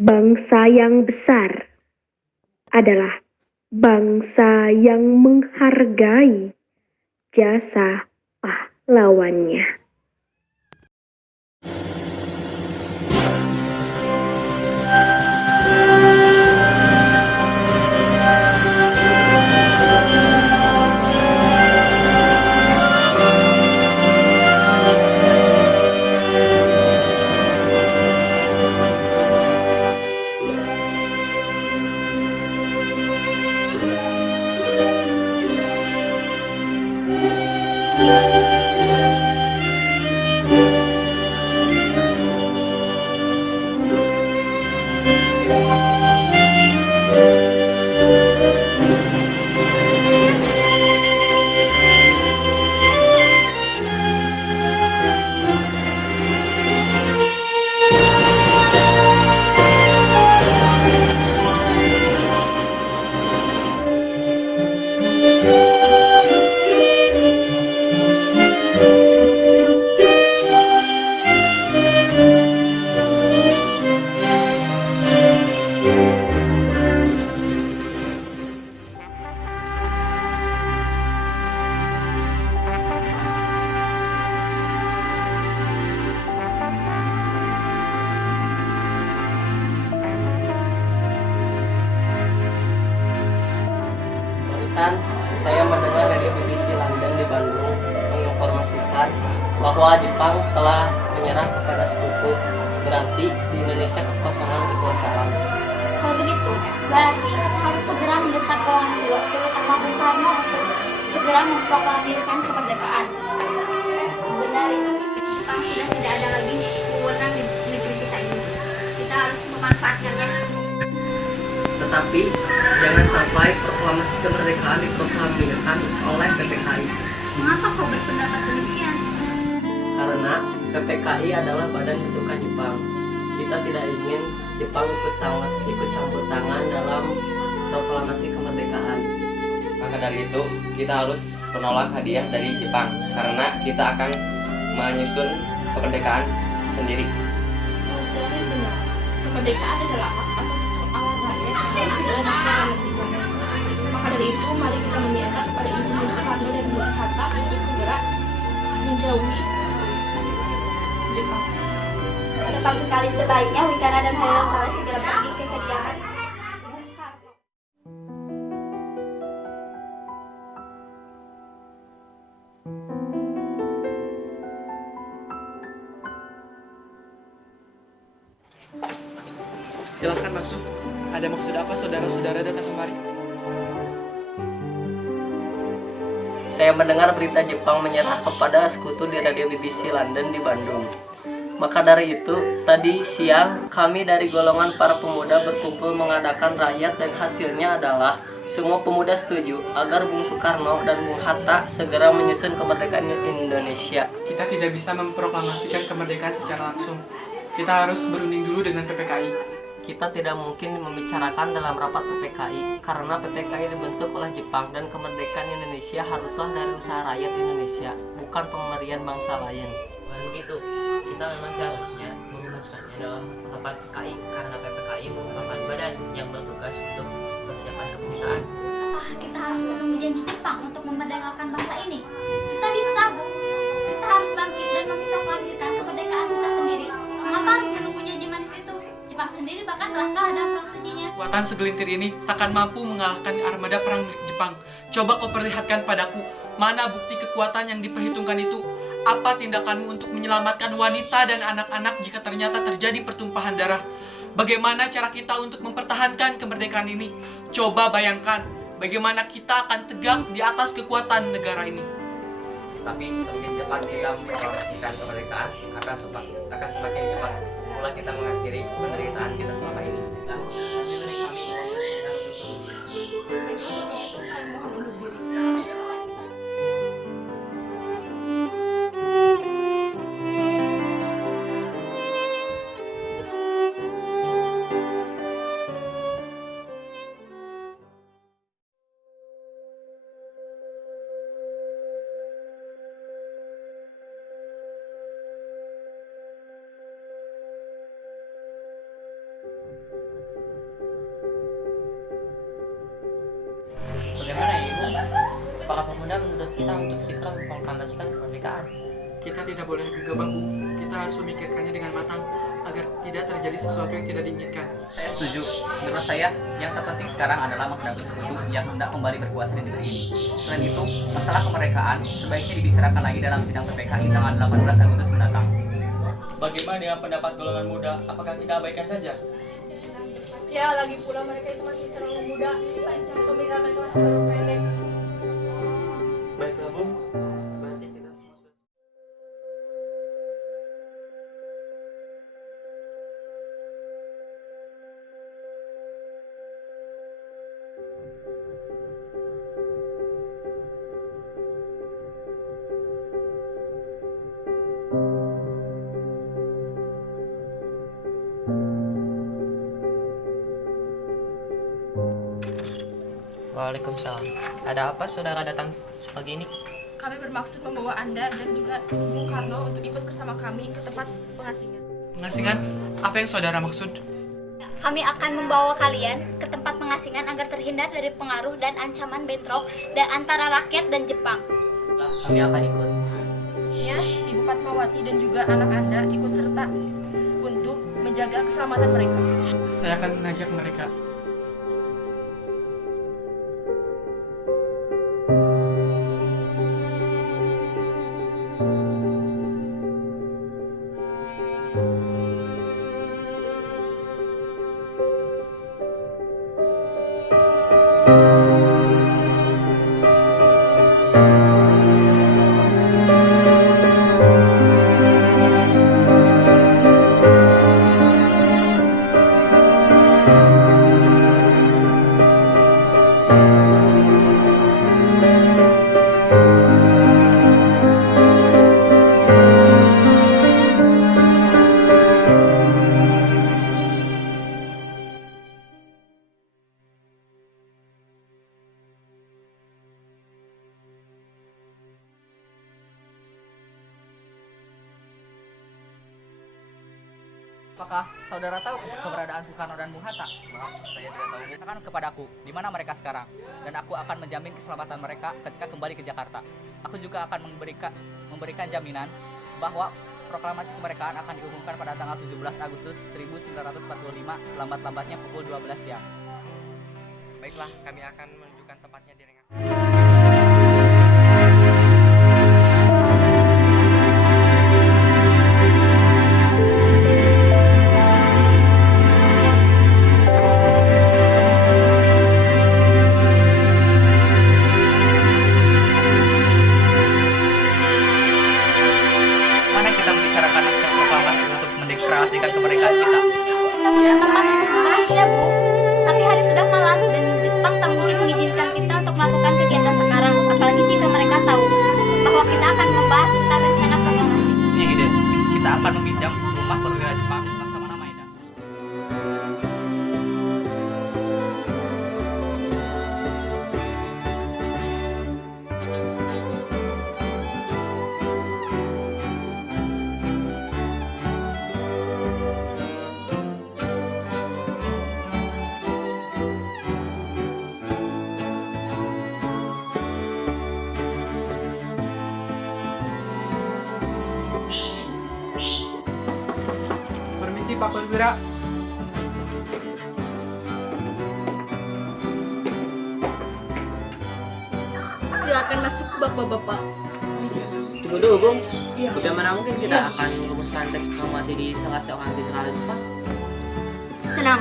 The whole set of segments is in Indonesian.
Bangsa yang besar adalah bangsa yang menghargai jasa pahlawannya. Barusan saya mendengar radio BBC London di Bandung menginformasikan bahwa Jepang telah menyerah kepada sekutu. Berarti di Indonesia kekosongan kekuasaan. Kalau begitu, berarti kita harus segera mendesak golongan dua terutama Bung Karno untuk segera memproklamirkan kemerdekaan. Benar itu, Jepang sudah tidak ada lagi wewenang di negeri kita ini. Kita harus memanfaatkannya. Tetapi jangan sampai proklamasi kemerdekaan diproklamirkan oleh PPKI. Mengapa kau berpendapat demikian? Karena PPKI adalah badan bentukan Jepang. Kita tidak ingin Jepang ikut campur tangan dalam proklamasi kemerdekaan. Maka dari itu, kita harus menolak hadiah dari Jepang karena kita akan menyusun kemerdekaan sendiri. Manusianya benar. Kemerdekaan adalah hak atau persoalan rakyat yang segera diproklamasikan. Maka dari itu, mari kita mengingatkan kepada Insinyur Soekarno dan Bung Hatta untuk segera menjauhi Jepang. Tepat sekali, sebaiknya Wikana dan Hairil Saleh segera pergi ke kediaman Bung Karno. Silahkan masuk. Ada maksud apa saudara-saudara datang kemari? Saya mendengar berita Jepang menyerah kepada sekutu di radio BBC London di Bandung. Maka dari itu, tadi siang kami dari golongan para pemuda berkumpul mengadakan rakyat dan hasilnya adalah semua pemuda setuju agar Bung Soekarno dan Bung Hatta segera menyusun kemerdekaan Indonesia. Kita tidak bisa memproklamasikan kemerdekaan secara langsung. Kita harus berunding dulu dengan PPKI. Kita tidak mungkin membicarakan dalam rapat PPKI karena PPKI dibentuk oleh Jepang dan kemerdekaan Indonesia haruslah dari usaha rakyat Indonesia, bukan pemberian bangsa lain. Bukan begitu, kita memang seharusnya merumuskannya dalam rapat PPKI karena PPKI merupakan badan yang bertugas untuk persiapan kemerdekaan. Kita harus menunggu janji Jepang untuk memerdekakan bangsa ini? Kita bisa, Bu. Kita harus bangkit dan memproklamirkan kemerdekaan kita sendiri. Mengapa harus menunggu janji manis itu? Jepang sendiri bahkan telah nggak ada perang sucinya. Kekuatan segelintir ini takkan mampu mengalahkan armada perang milik Jepang. Coba kau perlihatkan padaku, mana bukti kekuatan yang diperhitungkan itu? Apa tindakanmu untuk menyelamatkan wanita dan anak-anak jika ternyata terjadi pertumpahan darah? Bagaimana cara kita untuk mempertahankan kemerdekaan ini? Coba bayangkan, bagaimana kita akan tegak di atas kekuatan negara ini. Tapi semakin cepat kita memproklamasikan kemerdekaan, akan semakin cepat pula kita mengakhiri penderitaan kita selama ini. segera memproklamasikan kemerdekaan. Kita tidak boleh gegabah, Bu. Kita harus memikirkannya dengan matang agar tidak terjadi sesuatu yang tidak diinginkan. Saya setuju. Menurut saya, yang terpenting sekarang adalah menghadapi sekutu yang hendak kembali berkuasa di negeri ini. Selain itu, masalah kemerdekaan sebaiknya dibicarakan lagi dalam sidang PPKI tanggal 18 Agustus mendatang. Bagaimana dengan pendapat golongan muda? Apakah kita abaikan saja? Ya, lagi pula mereka itu masih terlalu muda. Pemikiran mereka masih terlalu pendek. Baiklah, Bung. Berarti kita semua sudah... Waalaikumsalam. Ada apa saudara datang sepagi ini? Kami bermaksud membawa Anda dan juga Bung Karno untuk ikut bersama kami ke tempat pengasingan. Pengasingan? Apa yang saudara maksud? Kami akan membawa kalian ke tempat pengasingan agar terhindar dari pengaruh dan ancaman bentrok dan antara rakyat dan Jepang. Kami akan ikut. Ya, Ibu Fatmawati dan juga anak Anda ikut serta untuk menjaga keselamatan mereka. Saya akan mengajak mereka. Apakah saudara tahu keberadaan Soekarno dan Bung Hatta? Maaf, saya tidak tahu. Katakan kepadaku, di mana mereka sekarang? Dan aku akan menjamin keselamatan mereka ketika kembali ke Jakarta. Aku juga akan memberikan jaminan bahwa proklamasi kemerdekaan akan diumumkan pada tanggal 17 Agustus 1945 selambat-lambatnya pukul 12 siang. Baiklah, kami akan menunjukkan tempatnya di Rengas. Mendeklarasikan kemerdekaan kita. Tidak tepat untuk membahasnya, Bu. Tapi hari sudah malam dan Jepang tak mungkin mengizinkan kita untuk melakukan kegiatan sekarang, apalagi jika mereka tahu bahwa kita akan membahas tentang rencana proklamasi. Ini ide, kita akan meminjam rumah perwira Jepang bersama nama Eda. Permisi Pak Perwira. Silakan masuk Bapak-bapak. Tunggu dulu, Bung. Bagaimana mungkin kita akan merumuskan teks proklamasi di salah seorang jenderal Jepang? Tenang,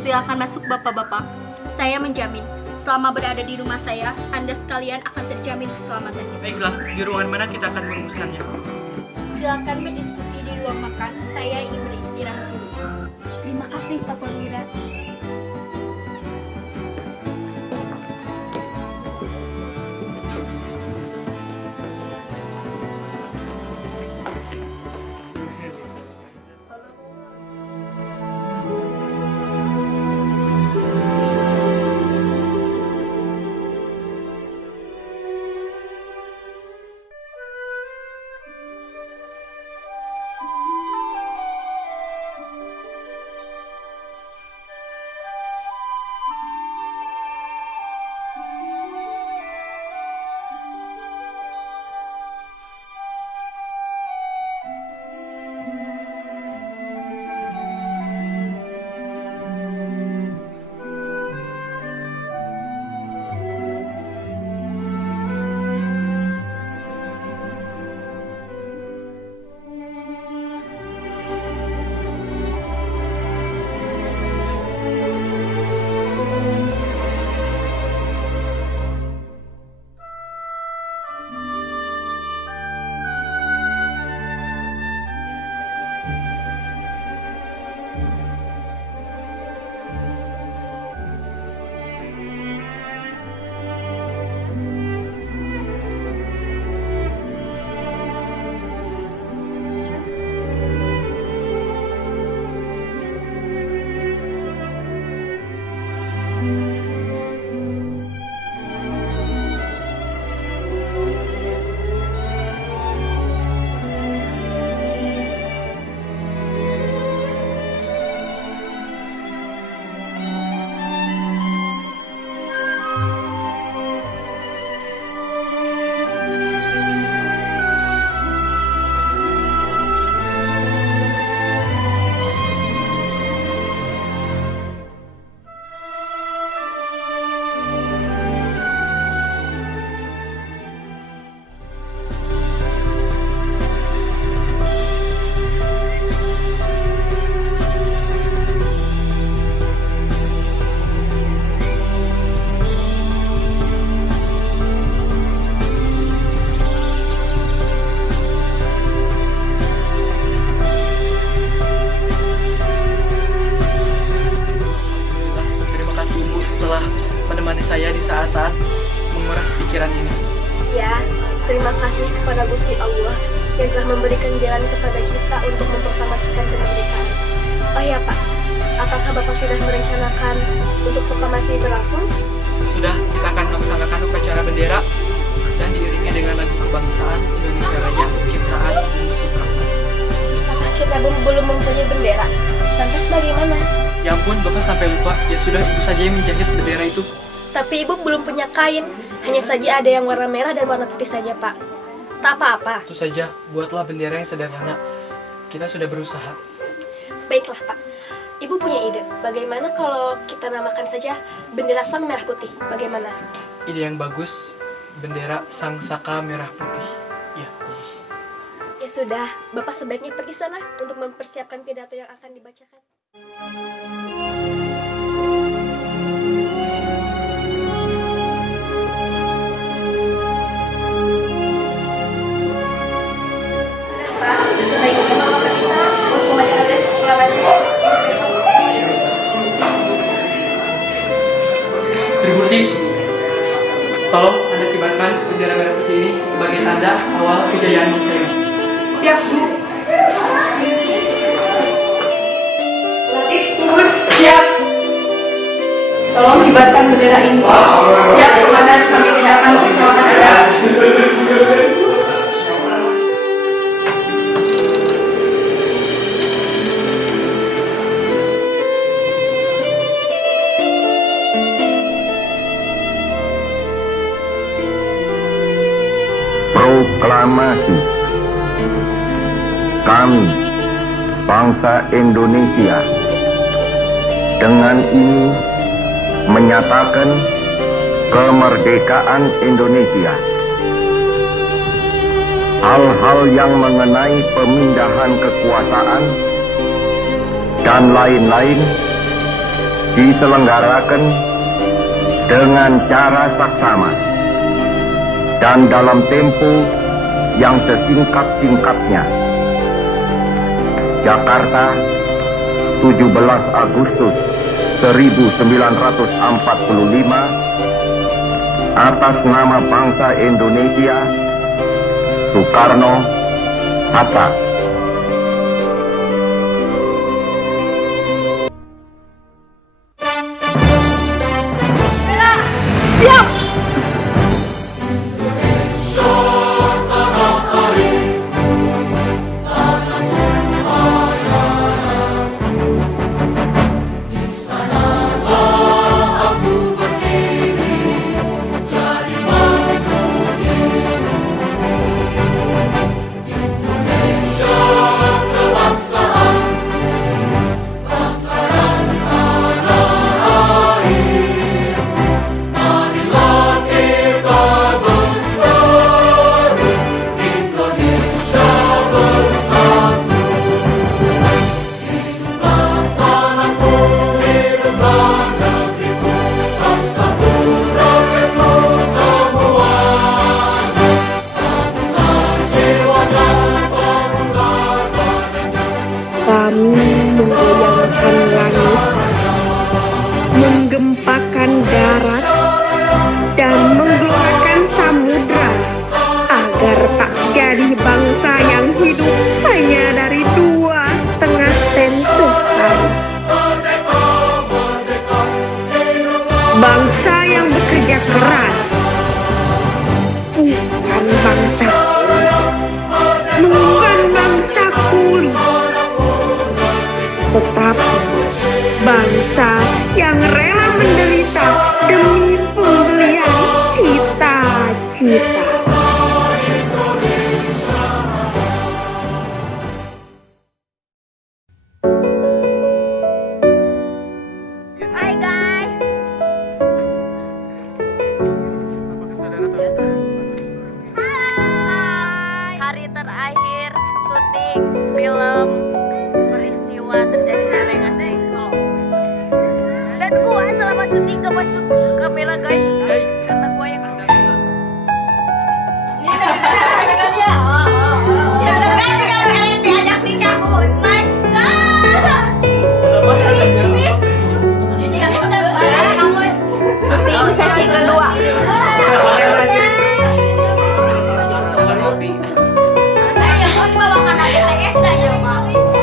silakan masuk Bapak-bapak. Saya menjamin, selama berada di rumah saya, Anda sekalian akan terjamin keselamatannya. Baiklah, di ruangan mana kita akan merumuskannya? Silakan berdiskusi di ruang makan. Saya ingin beristirahat dulu. Terima kasih, Pak Perwira. memberikan jalan kepada kita untuk memproklamasikan kemerdekaan. Oh ya Pak, apakah Bapak sudah merencanakan untuk proklamasi berlangsung? Sudah, kita akan melaksanakan upacara bendera dan diiringi dengan lagu kebangsaan Indonesia Raya ciptaan Bung Supratman. Apakah kita belum mempunyai bendera? Lantas bagaimana? Ya ampun, Bapak sampai lupa. Ya sudah, Ibu saja yang menjahit bendera itu. Tapi Ibu belum punya kain. Hanya saja ada yang warna merah dan warna putih saja, Pak. Tak apa-apa. Itu saja, buatlah bendera yang sederhana. Kita sudah berusaha. Baiklah, Pak. Ibu punya ide. Bagaimana kalau kita namakan saja bendera Sang Merah Putih? Bagaimana? Ide yang bagus, bendera Sang Saka Merah Putih. Ya, bagus. Ya sudah, Bapak sebaiknya pergi sana untuk mempersiapkan pidato yang akan dibacakan. Sebaiknya Bapak pergi sana untuk membacakan proklamasi untuk besok. Tribunti, tolong Anda kibarkan bendera merah putih ini sebagai tanda awal kejayaan bangsa ini. Siap, Bu. Latif, Subur, siap. Tolong kibarkan bendera ini. Siap, Komandan. Kami tidak akan mengecewakan Anda. Proklamasi. Kami, bangsa Indonesia, dengan ini menyatakan kemerdekaan Indonesia. Hal-hal yang mengenai pemindahan kekuasaan dan lain-lain diselenggarakan dengan cara saksama dan dalam tempo yang sesingkat-singkatnya. Jakarta, 17 Agustus 1945, atas nama bangsa Indonesia, Soekarno, Hatta. Indonesia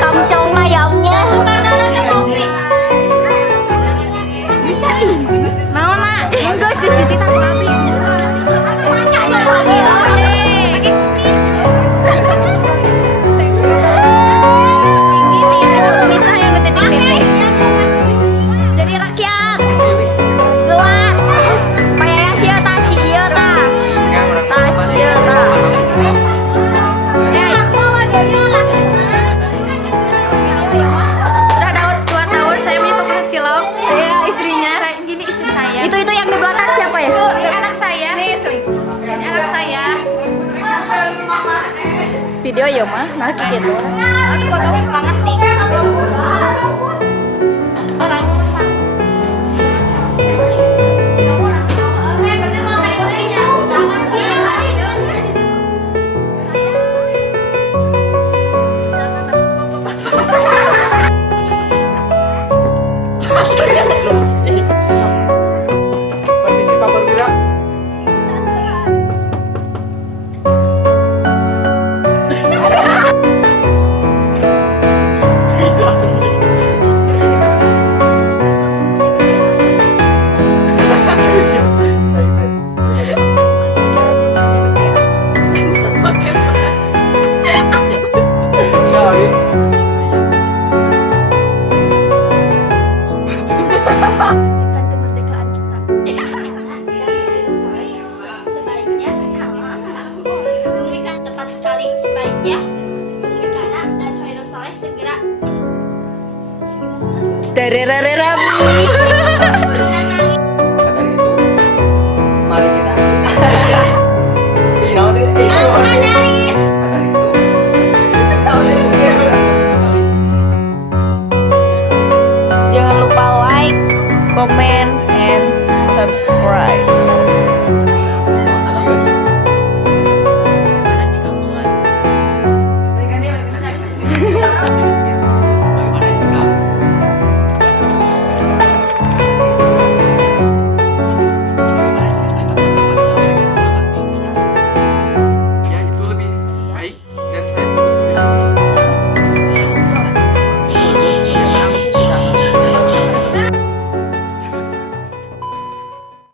Kamcongna ya Allah. Soekarno ke kopi. Mau nak? Enggak, geus dititah ku abi. Pakai kumis. Tinggi sih ada kumisnya yang detik-detik. Jadi rakyat. Luar. Payaya sia ta sia ta. Ta sia ta. Sudah 2 tahun saya menyentuh Silong. Saya istrinya. Ini istri saya. Itu yang di belakang siapa ya? Anak saya. Nih, Sling. Anak saya. Video ya mah, nah gitu. Lagi fotonya banget nih. Orang cepat. Permisi Pak Perwira. Saksikan kemerdekaan kita. Sebaiknya memberikan tepat sekali sebaiknya Bung Mekana dan Hoirul Saleh segera.